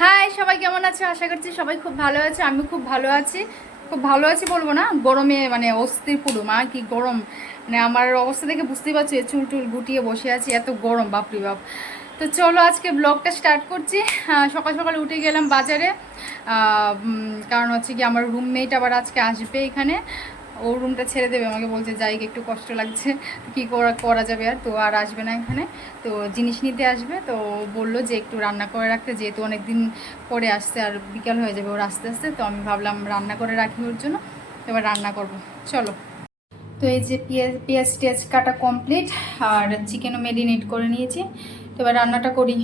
High সবাই কেমন আছে? আশা করছি সবাই খুব ভালো আছে। আমি খুব ভালো আছি। খুব ভালো আছি বলবো না, গরমে মানে অস্থির পুরো মা কি গরম। মানে আমার অবস্থা দেখে বুঝতেই পারছি, চুল টুল গুটিয়ে বসে আছি, এত গরম বাপরি বাপ। তো চলো আজকে ব্লগটা স্টার্ট করছি। সকাল সকাল উঠে গেলাম বাজারে, কারণ হচ্ছে কি আমার রুমমেট আবার আজকে আসবে এখানে। ও রুমটা ছেড়ে দেবে, আমাকে বলছে যাই একটু কষ্ট লাগছে, কী করা যাবে, আর তো আর আসবে না এখানে। তো জিনিস নিতে আসবে, তো বললো যে একটু রান্না করে রাখতে, যেহেতু অনেক দিন পরে আসছে আর বিকাল হয়ে যাবে ওর আস্তে আস্তে। তো আমি ভাবলাম রান্না করে রাখি ওর জন্য, এবার রান্না করব। চলো। তো এই যে পেঁয়াজ টেয়াজ কাটা কমপ্লিট, আর চিকেনও ম্যারিনেট করে নিয়েছি। তো এবার রান্নাটা করি।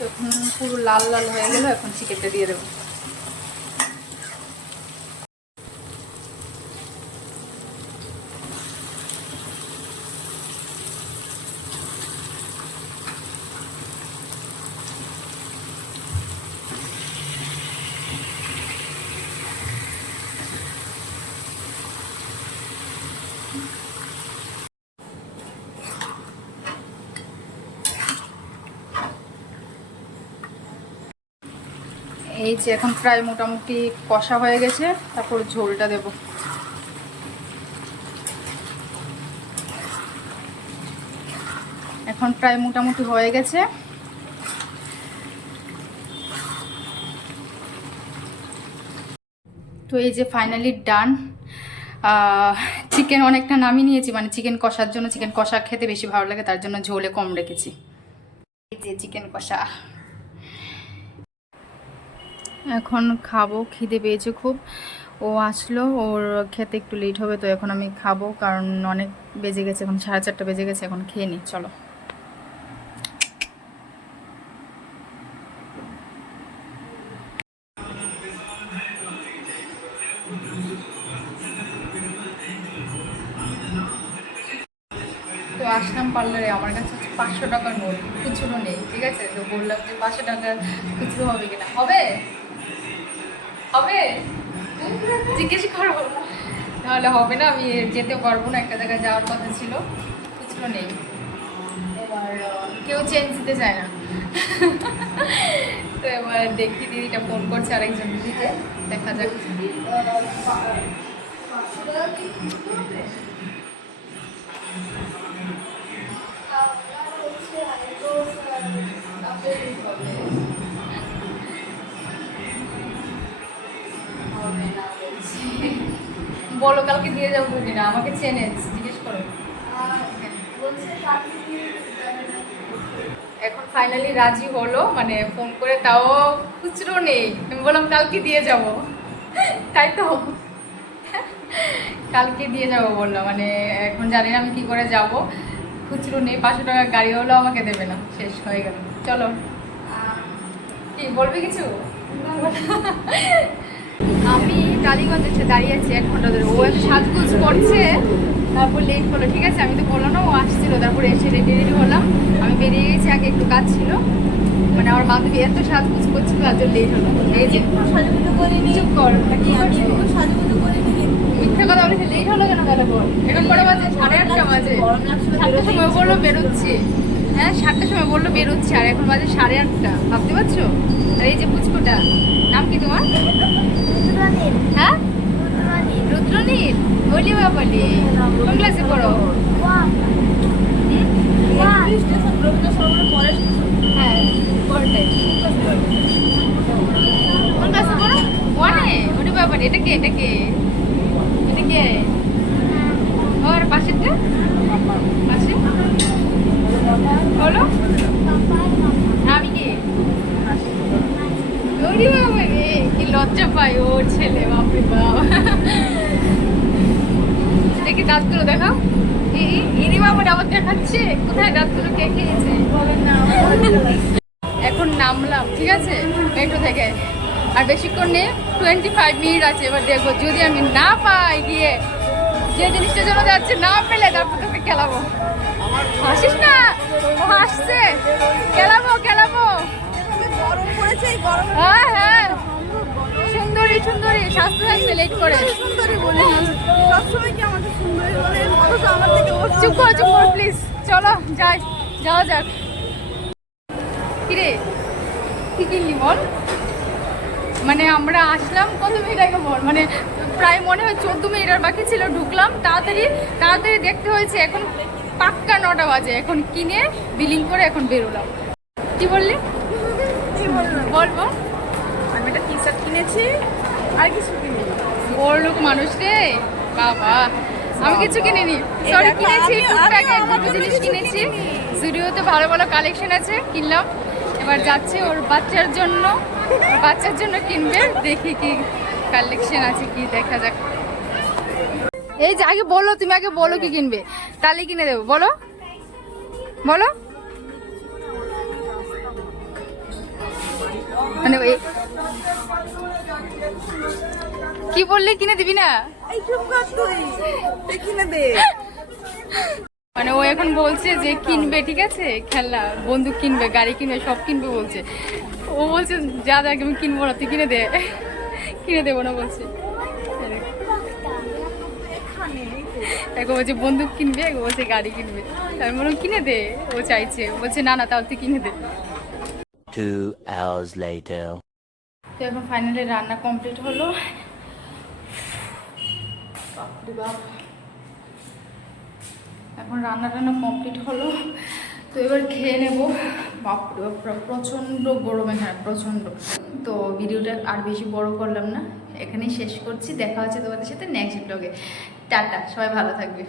তো এখন পুরো লাল লাল হয়ে গেল, এখন চিকেনটা দিয়ে দেবো। এই যে এখন প্রায় মোটামুটি কষা হয়ে গেছে, তারপর ঝোলটা দেব। এখন প্রায় মোটামুটি হয়ে গেছে। তো এই যে ফাইনালি ডান। চিকেন অনেকটা নামিয়ে নিয়েছি, মানে চিকেন কষার জন্য, চিকেন কষা খেতে বেশি ভালো লাগে, তার জন্য ঝোলে কম রেখেছি। এই যে চিকেন কষা এখন খাবো, খিদে পেয়েছে খুব। ও আসলো, ওর খেতে একটু লেট হবে, তো এখন আমি খাবো, কারণ অনেক বেজে গেছে, এখন 4:30 বেজে গেছে। এখন খেয়ে নিই, চলো। তো আসলাম পার্লারে, আমার কাছে হচ্ছে 500 টাকার নোট, খুচরো নেই, ঠিক আছে। তো বললাম যে 500 টাকার খুচরো হবে কিনা। হবে হবে জিজ্ঞেস করো, নাহলে হবে না, আমি যেতে পারবো না, একটা জায়গায় যাওয়ার কথা ছিল, খুচরো নেই। এবার কেউ চেঞ্জ দিতে চায় না। তো এবার দেখি, দিদিটা ফোন করছে আরেকজন দিদিকে, দেখা যাক। বলো কালকে দিয়ে যাবো কিনা, আমাকে চেনে, জিজ্ঞেস করো। এখন ফাইনালি রাজি হলো, মানে ফোন করে, তাও খুচরো নেই। আমি বললাম কালকে দিয়ে যাব, তাই তো কালকে দিয়ে যাব বললো, মানে এখন জানি না আমি কি করে যাব, খুচরো নেই। 500 টাকা গাড়ি হলেও আমাকে দেবে না, শেষ হয়ে গেল। চলো, কি বলবে কিছু? আমি টালিগঞ্জে এসে দাঁড়িয়ে আছি 1 ঘন্টা ধরে। ও একটা সাজগোজ করছে, তারপর লেট হলো, ঠিক আছে। আমি তো বললাম না, ও আসছিল, তারপরে এসে রেডি রেডি হলাম। আমি বেরিয়ে গেছি, আগে একটু কাজ ছিল, মানে আমার বান্ধবী এত সাজগোজ করছিল, আজ লেট হলো। এই যে চুপ কর, মিথ্যা কথা বলেছে, লেট হলো কেন? তাহলে বল, এখন কটা বাজে? 8:30 বাজে। 7টার সময় বললো বেরোচ্ছি, হ্যাঁ 7টার সময় বললো বেরোচ্ছি, আর এখন বাজে 8:30। ভাবতে পারছো? আর এই যে পুচকুটা, নাম কি তোমার? হ্যাঁ, রুদ্রনীল। বলি বাবলি, কোন ক্লাসে পড়ো? হ্যাঁ, পড়টাই। কোন ক্লাসে পড়ো? 1-এ? ওরে বাবারে, এটা কে? এটা কে? এটা কে? ওর পাশেরটা? পাশে বলো, আমি কি? ওরে বাবারে, কি লজ্জা পাই ওর ছেলে, বাপরে বাপ। দেখি দাঁতগুলো দেখাও। ইনি বাবাটা আবার দেখাচ্ছে, কোথায় দাঁতগুলো কে খেয়েছে? এখন নামলাম, ঠিক আছে, মেট্রো থেকে। আর বেশিক্ষণ নেই, 25 মিনিট আছে। এবার দেখবো, যদি আমি না পাই গিয়ে, যে জিনিসটার জন্য যাচ্ছে না পেলে, তারপর তোকে খেলাবো। হাসিস না, ও হাসছে। খেলাবো খেলাবো। হ্যাঁ হ্যাঁ, সুন্দরী সুন্দরী, স্বাস্থ্য থাকবে লেট করে। সুন্দরী বলে চুপ কর প্লিজ, চলো যাওয়া যাক। কিরে কি কিনলি বল? মানে আমরা আসলাম কত মিনিট আগে বল, মানে প্রায় মনে হয় 14 মিনিট আর বাকি ছিল, ঢুকলাম তাড়াতাড়ি দেখতে হয়েছে, এখন পাক্কা 9টা বাজে, এখন কিনে বিলিং করে এখন বেরোলাম। কি বললি? বলবো আমি একটা টি শার্ট কিনেছি আর কিছু কিনি। বড় লোক মানুষ রে বাবা। আমি কিছু কিনিনি, সরি কিনেছি টুকটাক এক দুটো জিনিস কিনেছি। জুডিওতে ভালো ভালো কালেকশন আছে, কিনলাম। এবার যাচ্ছে ওর বাচ্চার জন্য কিনবে, দেখি কি কালেকশন আছে, কি দেখা যাক। এই যে আগে বলো, তুমি আগে বলো কি কিনবে, তাহলে কিনে দেবো। বলো মানে কি বললে কিনে দিবি না? মানে ও এখন বলছে যে কিনবে, ঠিক আছে, খেলনা বন্দুক কিনবে, গাড়ি কিনবে, সব কিনবে বলছে। ও বলছে যা দেখ আমি কিনবো না, তুই কিনে দেবো না বলছে। এক বলছে বন্দুক কিনবে, এক বলছে গাড়ি কিনবে। আমি বললাম কিনে দে, ও চাইছে, বলছে না তাহলে তুই কিনে দে। 2 hours later. তো এখন ফাইনালি রান্না কমপ্লিট হলো। এখন রান্না কমপ্লিট হলো, তো এবার খেয়ে নেবো। বাপরে বাপ, প্রচণ্ড গরম এখানে, প্রচণ্ড। তো ভিডিওটা আর বেশি বড় করলাম না, এখানেই শেষ করছি। দেখা হচ্ছে তোমাদের সাথে নেক্সট ব্লগে। টাটা, সবাই ভালো থাকবে।